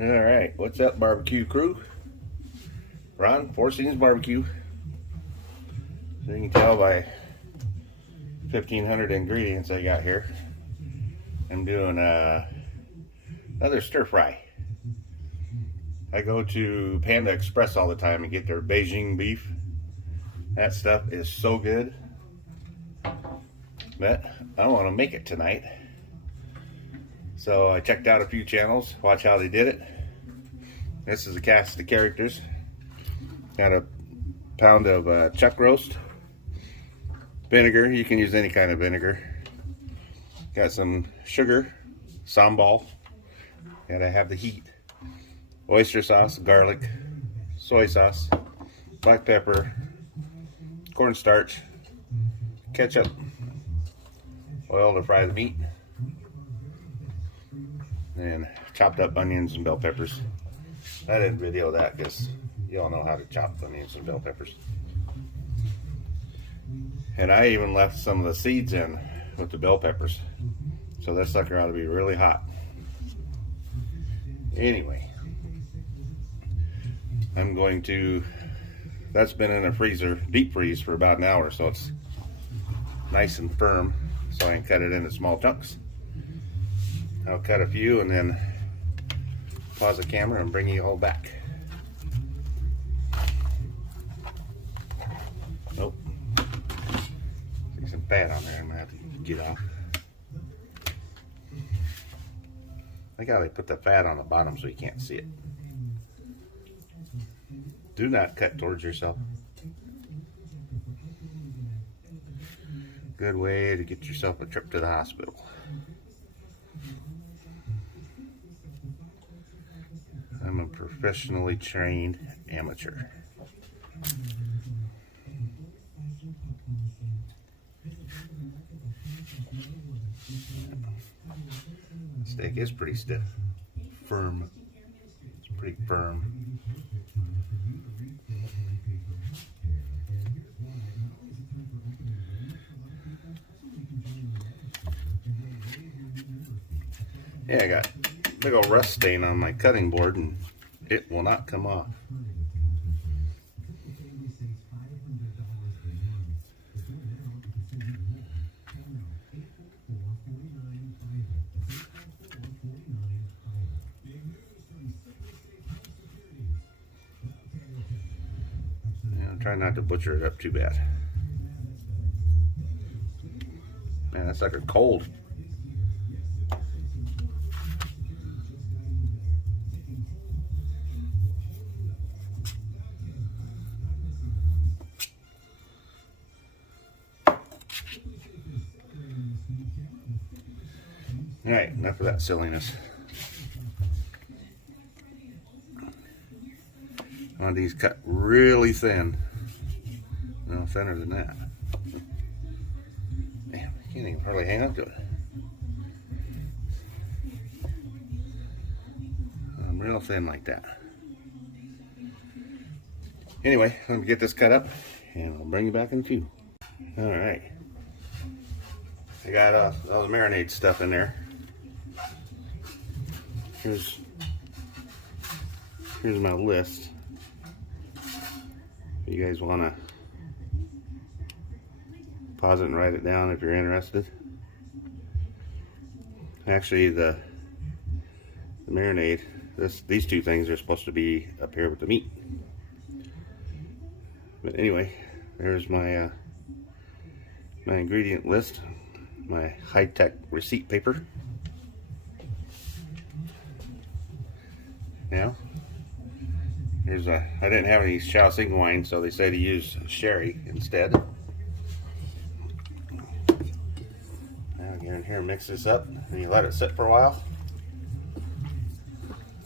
Alright, what's up, barbecue crew? Ron, Four Seasons Barbecue. So you can tell by 1,500 ingredients I got here. I'm doing another stir fry. I go to Panda Express all the time and get their Beijing beef. That stuff is so good. But I don't want to make it tonight. So I checked out a few channels, watch how they did it. This is a cast of characters. Got a pound of chuck roast. Vinegar, you can use any kind of vinegar. Got some sugar, sambal. Gotta have the heat. Oyster sauce, garlic, soy sauce, black pepper, cornstarch, ketchup, oil to fry the meat, and chopped up onions and bell peppers. I didn't video that because you all know how to chop onions and bell peppers. And I even left some of the seeds in with the bell peppers. So that sucker ought to be really hot. Anyway, I'm going to, that's been in a freezer, deep freeze for about an hour, so it's nice and firm, so I can cut it into small chunks. I'll cut a few and then pause the camera and bring you all back. Nope. See some fat on there I'm gonna have to get off. I gotta put the fat on the bottom so you can't see it. Do not cut towards yourself. Good way to get yourself a trip to the hospital. I'm a professionally trained amateur. The steak is pretty stiff. Firm. It's pretty firm. Yeah, I got a big old rust stain on my cutting board and it will not come off. Try not to butcher it up too bad. Man, that's like a cold. Alright, enough of that silliness. I want these cut really thin. No, thinner than that. Man, I can't even hardly hang up to it. I'm real thin like that. Anyway, let me get this cut up and I'll bring you back in a few. Alright. I got all the marinade stuff in there. Here's my list. If you guys want to pause it and write it down if you're interested. Actually, the marinade, these two things are supposed to be up here with the meat. But anyway, there's my my ingredient list, my high-tech receipt paper. Now, here's I didn't have any Shaoxing wine, so they say to use sherry instead. Now get in here, mix this up, and you let it sit for a while.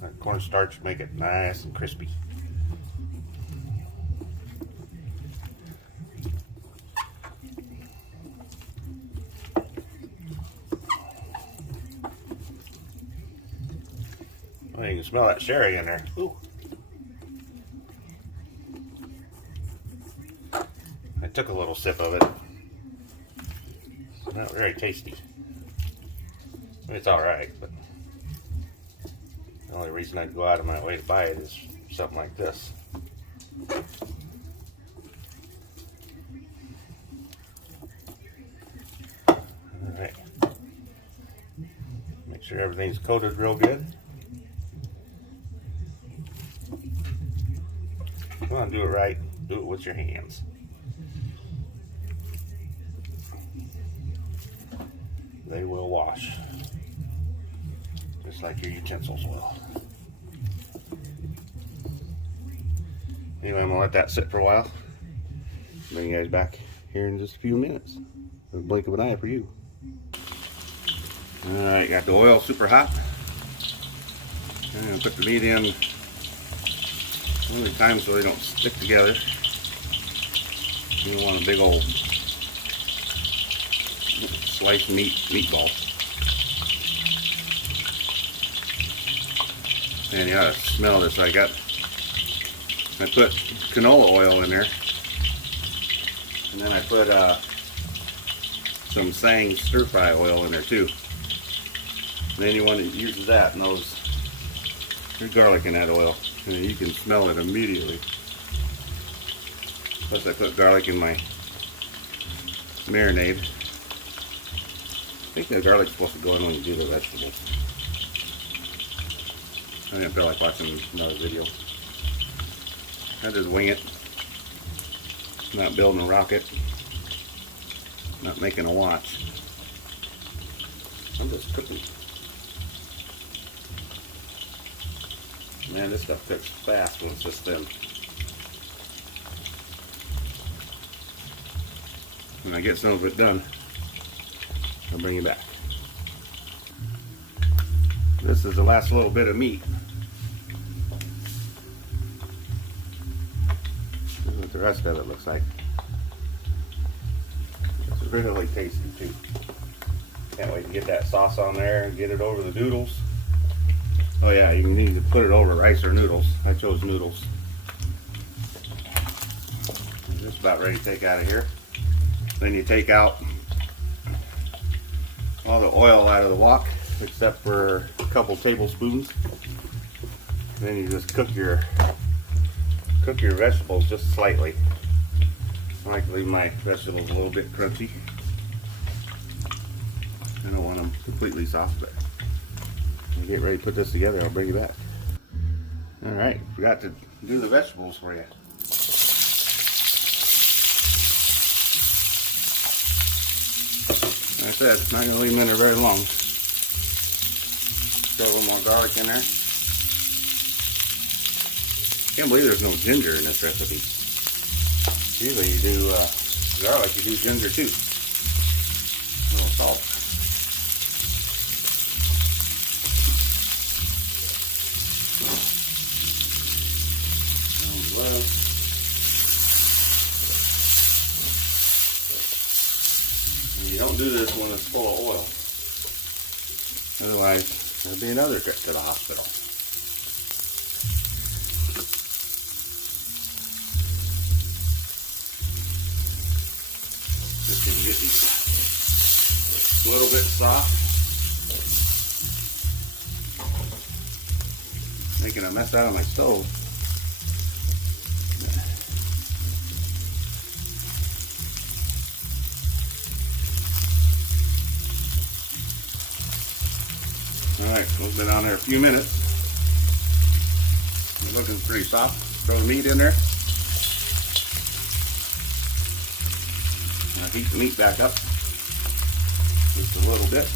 That cornstarch make it nice and crispy. Well, you can smell that sherry in there. Ooh. I took a little sip of it. It's not very tasty. It's alright, but only reason I'd go out of my way to buy it is something like this. Alright. Make sure everything's coated real good. Come on, do it right. Do it with your hands. They will wash, just like your utensils will. Anyway, I'm gonna let that sit for a while. Bring you guys back here in just a few minutes. A blink of an eye for you. Alright, got the oil super hot. I'm gonna put the meat in really time so they don't stick together. You don't want a big old sliced meatball. And you ought to smell this. I put canola oil in there, and then I put some Sang stir fry oil in there too. And then you want to use that and those garlic in that oil, and you can smell it immediately. Plus I put garlic in my marinade. I think the garlic's supposed to go in when you do the vegetables. I didn't feel like watching another video. I just wing it. Not building a rocket. Not making a watch. I'm just cooking. Man, this stuff cooks fast when it's this thin. When I get some of it done, I'll bring you back. This is the last little bit of meat. This is what the rest of it looks like. It's really tasty too. Can't wait to get that sauce on there and get it over the noodles. Oh yeah, you need to put it over rice or noodles. I chose noodles. I'm just about ready to take out of here. Then you take out all the oil out of the wok, except for a couple tablespoons. Then you just cook your vegetables just slightly. I like to leave my vegetables a little bit crunchy. I don't want them completely soft, but when you get ready to put this together, I'll bring you back. Alright, forgot to do the vegetables for you. Like I said, it's not going to leave them in there very long. Got a little more garlic in there. Can't believe there's no ginger in this recipe. Usually you do garlic, you do ginger too. A little salt. And you don't do this when it's full of oil. Otherwise, there'll be another trip to the hospital. Just gonna get these a little bit soft. Making a mess out of my stove. Alright, it's been on there a few minutes. It's looking pretty soft. Throw the meat in there. I'm going to heat the meat back up just a little bit.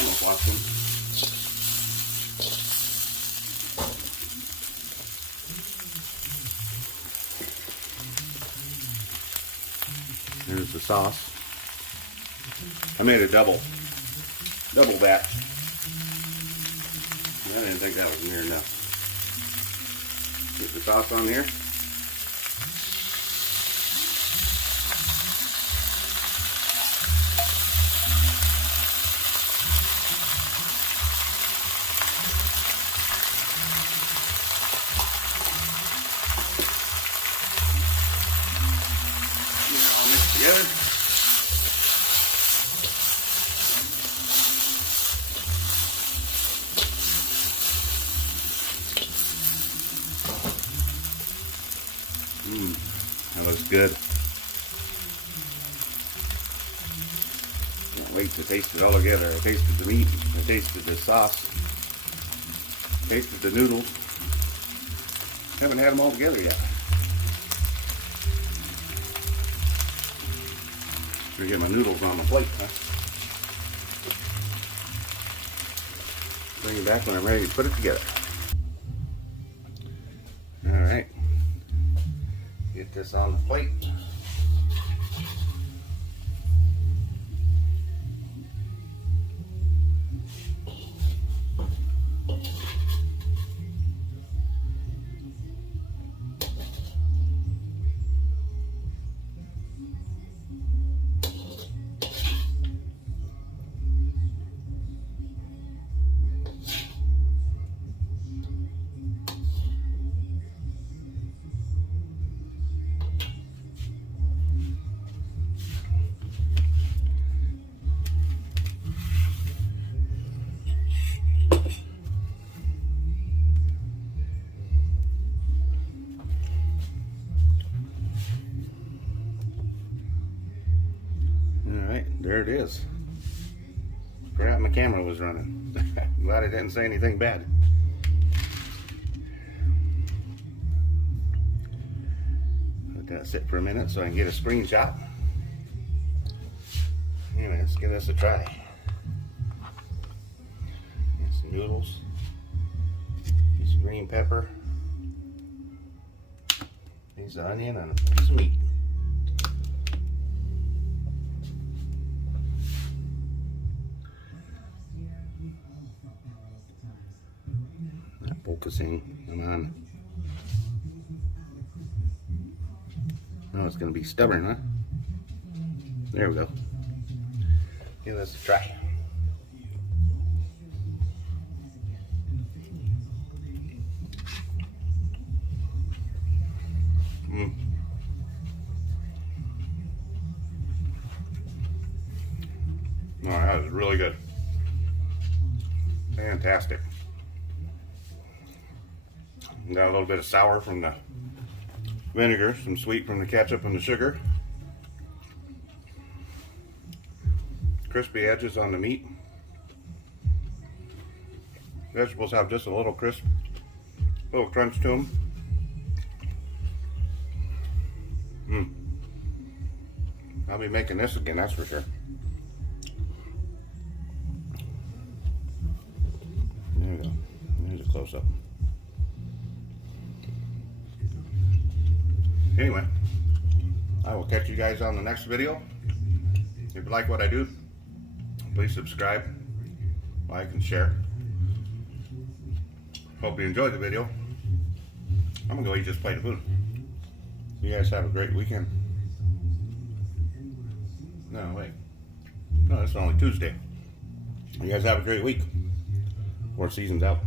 Almost lost them. There's the sauce. I made a double batch. I didn't think that was near enough. Get the sauce on here. good. Can't wait to taste it all together. I tasted the meat, I tasted the sauce, tasted the noodles. Haven't had them all together yet. Should get my noodles on the plate, huh? Bring it back when I'm ready to put it together. Alright. Get this on the plate. There it is. Forgot my camera was running. Glad I didn't say anything bad. Let that sit for a minute so I can get a screenshot. Anyway, let's give this a try. Get some noodles, piece of green pepper, piece of onion, and a piece of meat. Focusing, come on. Oh, it's gonna be stubborn, huh? There we go. Give this a try. Oh, that was really good. Fantastic. Got a little bit of sour from the vinegar, some sweet from the ketchup and the sugar. Crispy edges on the meat. Vegetables have just a little crisp, little crunch to them. I'll be making this again, that's for sure. There we go. There's a close-up. Anyway, I will catch you guys on the next video. If you like what I do, please subscribe, like, and share. Hope you enjoyed the video. I'm gonna go eat this plate of food. You guys have a great weekend. No, wait. No, it's only Tuesday. You guys have a great week. Before season's out.